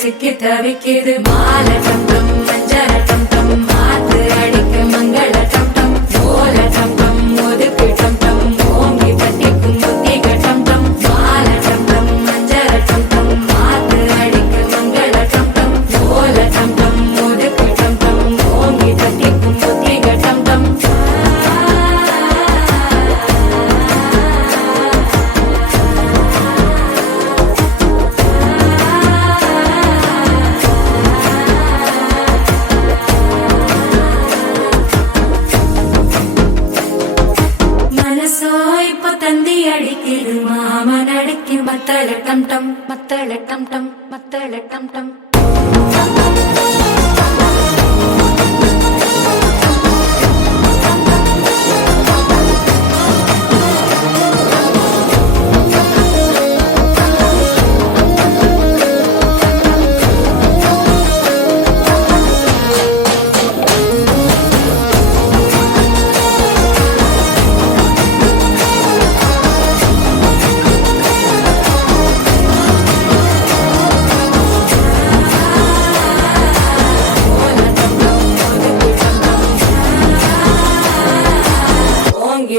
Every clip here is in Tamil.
சிக்கி தவிக்கிது மாலை டம் டம் மஞ்சள டம் டம் மாத்து அடிக்க மங்கள டம் டம் ஓல டம் டம் ஒதுக்கு டம் டம் ஓங்கி தட்டிக்கும் புத்திக டம் டம் மாலை டம் டம் மஞ்சள டம் டம் மாத்து அடிக்க மங்கள டம் டம் ஓல டம் டம் ஒதுக்கு டம் டம் ஓங்கி தட்டிக்கும் புத்திக டம் டம் தந்தி அடிக்குது மாமன் அடிக்கு மத்தள டம் டம் மத்தள டம் டம் மத்தள டம் டம்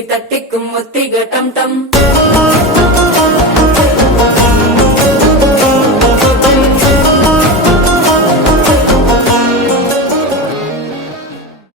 தட்டிக்கும் முத்திக டம் டம்